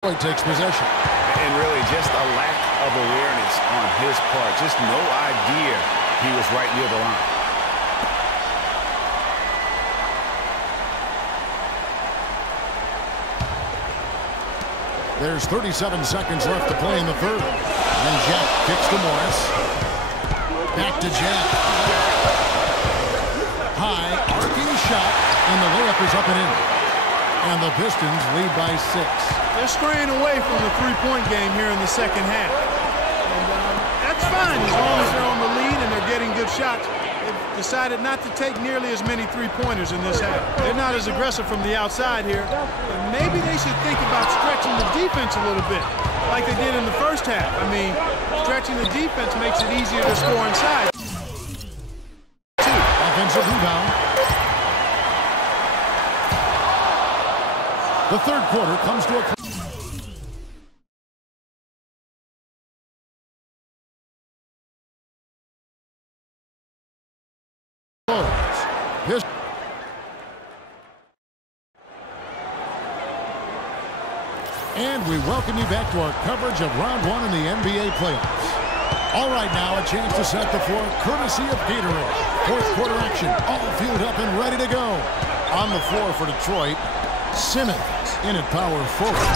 He takes possession. And really just a lack of awareness on his part. Just no idea he was right near the line. There's 37 seconds left to play in the third. And Jack kicks to Morris. Back to Jack. High, arcing shot, and the layup is up and in. And the Pistons lead by 6. They're straying away from the three-point game here in the second half. And that's fine as long as they're on the lead and they're getting good shots. They've decided not to take nearly as many three-pointers in this half. They're not as aggressive from the outside here. And maybe they should think about stretching the defense a little bit like they did in the first half. I mean, stretching the defense makes it easier to score inside. Offensive rebound. The third quarter comes to a close. And we welcome you back to our coverage of round 1 in the NBA playoffs. All right, now a chance to set the floor courtesy of Gatorade. Fourth quarter action, all fueled up and ready to go. On the floor for Detroit, Simmons in at power forward.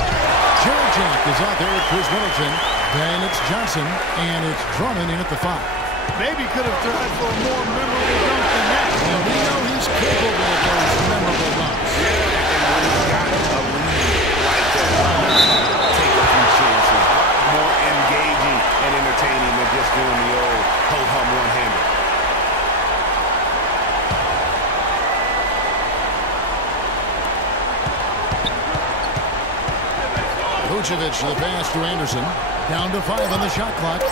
Jerry Jack is out there with Chris Middleton. Then it's Johnson, and it's Drummond in at the 5. Maybe could have tried for a more memorable dunk than that. And we know he's capable of those memorable dunks. Yeah, and when he's got a lead like that, take a few chances. More engaging and entertaining than just doing the old ho-hum one-hander. Vucevic to the pass to Anderson. Down to 5 on the shot clock.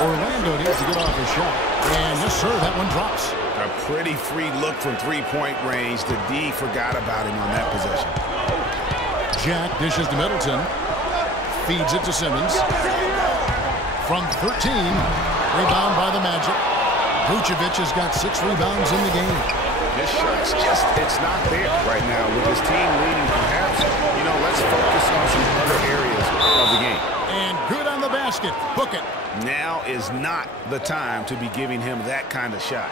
Orlando needs to get off his shot. And yes, sir, that one drops. A pretty free look from three-point range. The D forgot about him on that possession. Jack dishes to Middleton. Feeds it to Simmons. From 13. Rebound by the Magic. Vucevic has got 6 rebounds in the game. This shot's just, it's not there right now. With his team leading, perhaps, you know, let's focus on some other areas of the game. And good on the basket. Book it. Now is not the time to be giving him that kind of shot.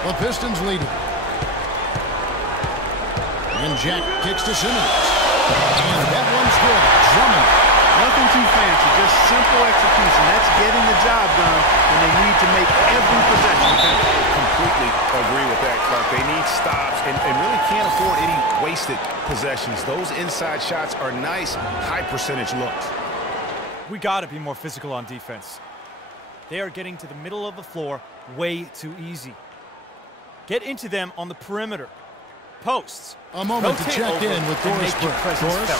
The Pistons lead it. And Jack kicks to Simmons. And that one's good. Drummond. Nothing too fancy, just simple execution. That's getting the job done, and they need to make every possession count. Completely agree with that, Clark. They need stops and really can't afford any wasted possessions. Those inside shots are nice, high-percentage looks. We got to be more physical on defense. They are getting to the middle of the floor way too easy. Get into them on the perimeter. Posts. A moment to check in with Doris Burke. Doris?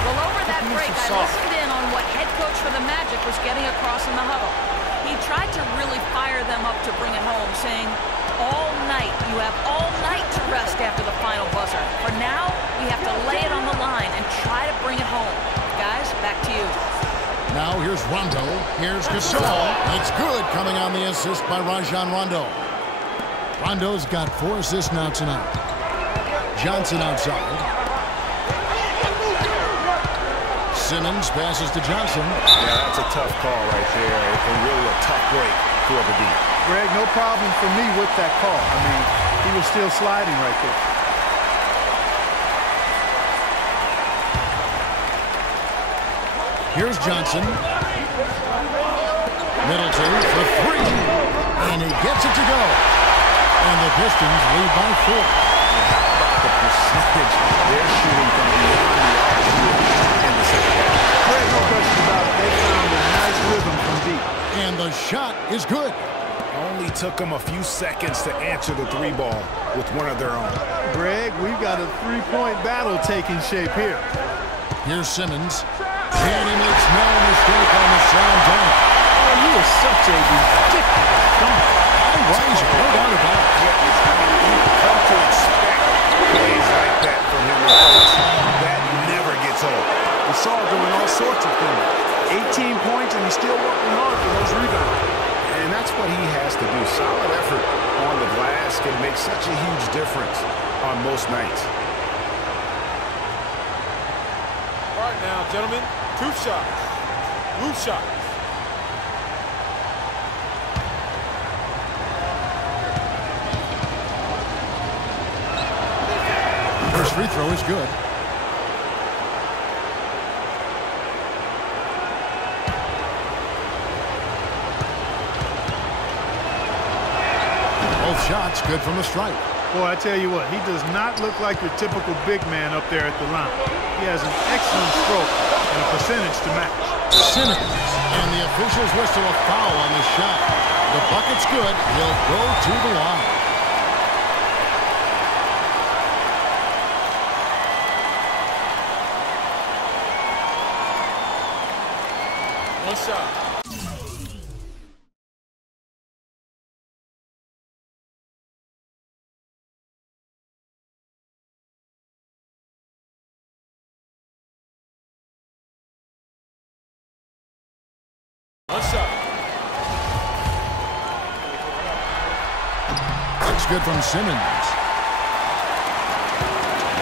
Well, over that break, I listened in on what head coach for the Magic was getting across in the huddle. He tried to really fire them up to bring it home, saying, all night, you have all night to rest after the final buzzer. For now, we have to lay it on the line and try to bring it home. Guys, back to you. Now here's Rondo. Here's Gasol. It's good, coming on the assist by Rajon Rondo. Rondo's got 4 assists now tonight. Johnson outside. Simmons passes to Johnson. Yeah, that's a tough call right there, and really a tough break for the D. Greg, no problem for me with that call. I mean, he was still sliding right there. Here's Johnson. Middleton for 3. And he gets it to go. And the Pistons lead by 4. How about the percentage they're shooting from beyond the arc in the second half? Greg, no question about it. They found a nice rhythm from deep. And the shot is good. Only took them a few seconds to answer the 3 ball with one of their own. Greg, we've got a 3-point battle taking shape here. Here's Simmons. And he makes no mistake on the sound dunk. Oh, you are such a ridiculous dunk. No doubt about it. You've come to expect plays like that from him. That never gets old. We saw doing all sorts of things. 18 points, and he's still working hard for those rebounds. And that's what he has to do. Solid effort on the glass can make such a huge difference on most nights. All right now, gentlemen, 2 shots. Loose shots. First free throw is good. Both shots good from the stripe. Boy, I tell you what, he does not look like your typical big man up there at the line. He has an excellent stroke and a percentage to match. Simmons, and the officials whistle a foul on the shot. The bucket's good. He'll go to the line. One shot. One shot. That's good from Simmons.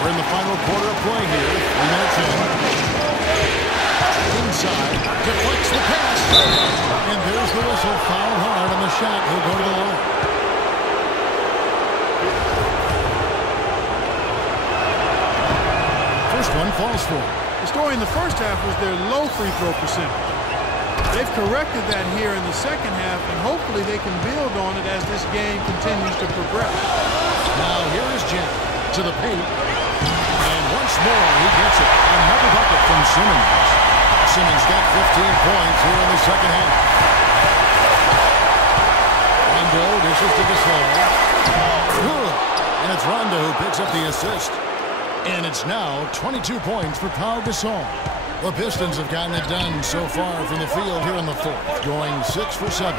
We're in the final quarter of play here. 3 minutes in. Inside, deflects the pass. And there's the whistle. Foul hard on the shot. He'll go to the line. First one falls for him. The story in the first half was their low free throw percentage. They've corrected that here in the second half, and hopefully they can build on it as this game continues to progress. Now here is Jack to the paint. And once more, he gets it. Another bucket from Simmons. Simmons got 15 points here in the second half. Rondo dishes to Gasol. Good. And it's Rondo who picks up the assist. And it's now 22 points for Pau Gasol. The Pistons have gotten it done so far from the field here in the fourth, going 6 for 7.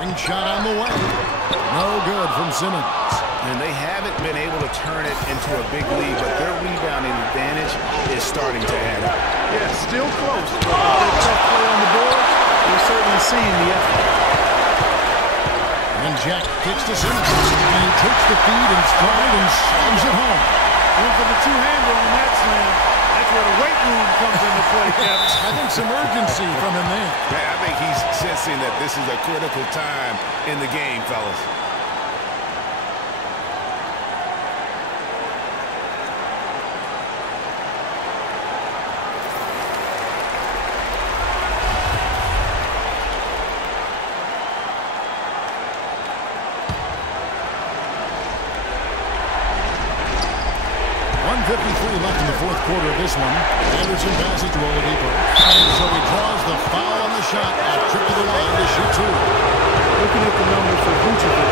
Ring shot on the way. No good from Simmons. And they haven't been able to turn it into a big lead, but their rebounding advantage is starting to add up. Yeah, still close. That tough play on the board, you're certainly seeing the effort. And Jack kicks to Simmons. And he takes the feed in stride and slams it home. Went for the two-hander on that slam. That's where the weight room comes into play, Kevin. I think some urgency from him there. I think he's sensing that this is a critical time in the game, fellas. Left in the fourth quarter of this one. Anderson passes to Oladipo. And so he draws the foul on the shot. A trip to the line to shoot 2. Looking at the number for Vucevic,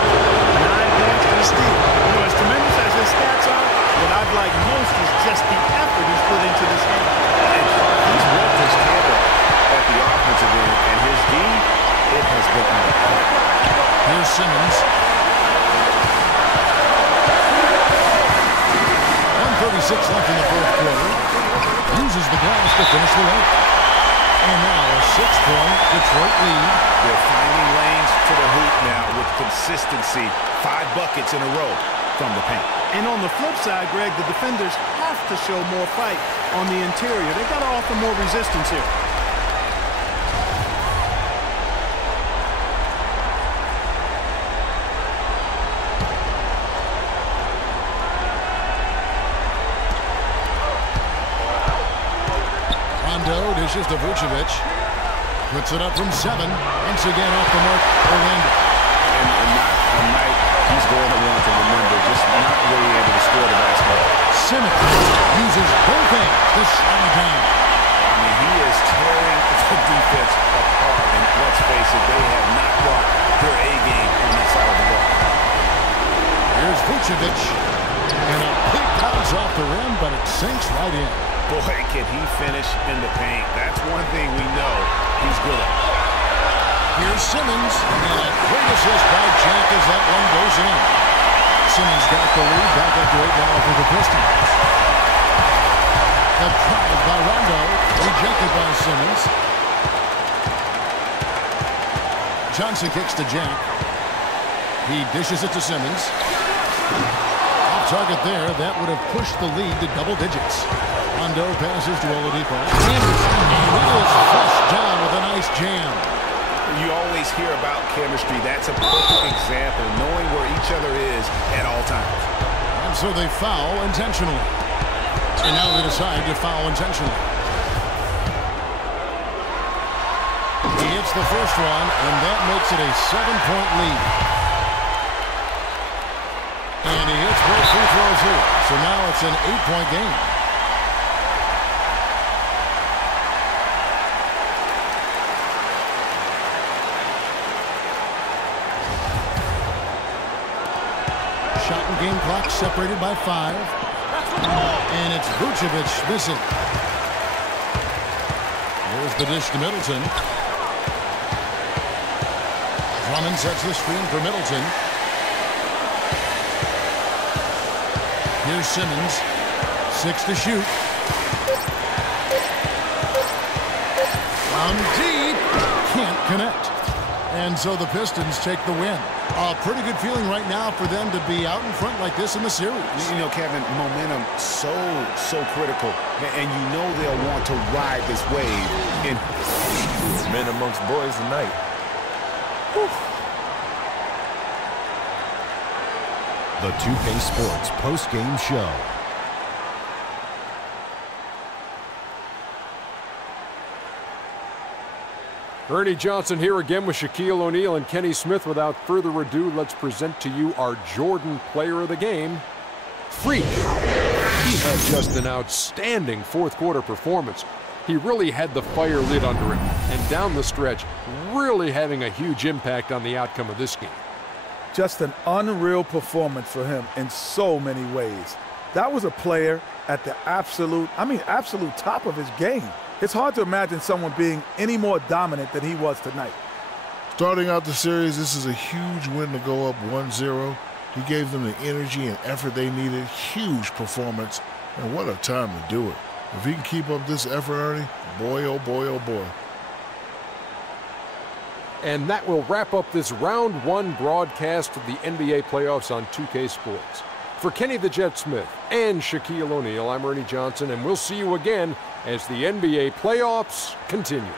9 points and a steal. You know, as tremendous as his stats are, what I'd like most is just the effort he's put into this game. And he's worked his tail at the offensive end, and his D, it has been on. Here's Simmons. 1:36 left in the fourth quarter. Uses the glass to finish the leg. And now a 6-point Detroit lead. They're finding lanes to the hoop now with consistency. 5 buckets in a row from the paint. And on the flip side, Greg, the defenders have to show more fight on the interior. They've got to offer more resistance here. Dishes to Vucevic. Puts it up from 7. Once again off the mark, Orlando. And not a night he's going to want to remember. Just not really able to score the basketball. Simmons uses both hands to shut it down. I mean, he is tearing the defense apart. And let's face it, they have not brought their A game on that side of the ball. Here's Vucevic. And a big bounce off the rim, but it sinks right in. Boy, can he finish in the paint. That's one thing we know he's good at. Here's Simmons, and a great assist by Jack as that one goes in. Simmons got the lead. Back up to 8 now for the Pistons. The drive by Rondo. Rejected by Simmons. Johnson kicks to Jack. He dishes it to Simmons. Off target there. That would have pushed the lead to double digits. Rondo passes to Oladipo. Anderson. He is flushed down with a nice jam. You always hear about chemistry. That's a perfect example, knowing where each other is at all times. And so they foul intentionally. And now they decide to foul intentionally. He hits the first one, and that makes it a 7-point lead. And he hits both free throws here. So now it's an 8-point game. Shot and game clock separated by 5. And it's Vucevic missing. There's the dish to Middleton. Drummond sets the screen for Middleton. Here's Simmons. 6 to shoot. From deep. Can't connect. And so the Pistons take the win. A pretty good feeling right now for them to be out in front like this in the series. You know, Kevin, momentum so critical. And you know they'll want to ride this wave. And men amongst boys tonight. Whew. The 2K Sports post-game show. Ernie Johnson here again with Shaquille O'Neal and Kenny Smith. Without further ado, let's present to you our Jordan Player of the Game, Freak. He had just an outstanding fourth-quarter performance. He really had the fire lit under him, and down the stretch, really having a huge impact on the outcome of this game. Just an unreal performance for him in so many ways. That was a player at the absolute top of his game. It's hard to imagine someone being any more dominant than he was tonight. Starting out the series, this is a huge win to go up 1-0. He gave them the energy and effort they needed. Huge performance, and what a time to do it. If he can keep up this effort, Ernie, boy, oh boy, oh boy. And that will wrap up this round one broadcast of the NBA playoffs on 2K Sports. For Kenny the Jet Smith and Shaquille O'Neal, I'm Ernie Johnson, and we'll see you again as the NBA playoffs continue.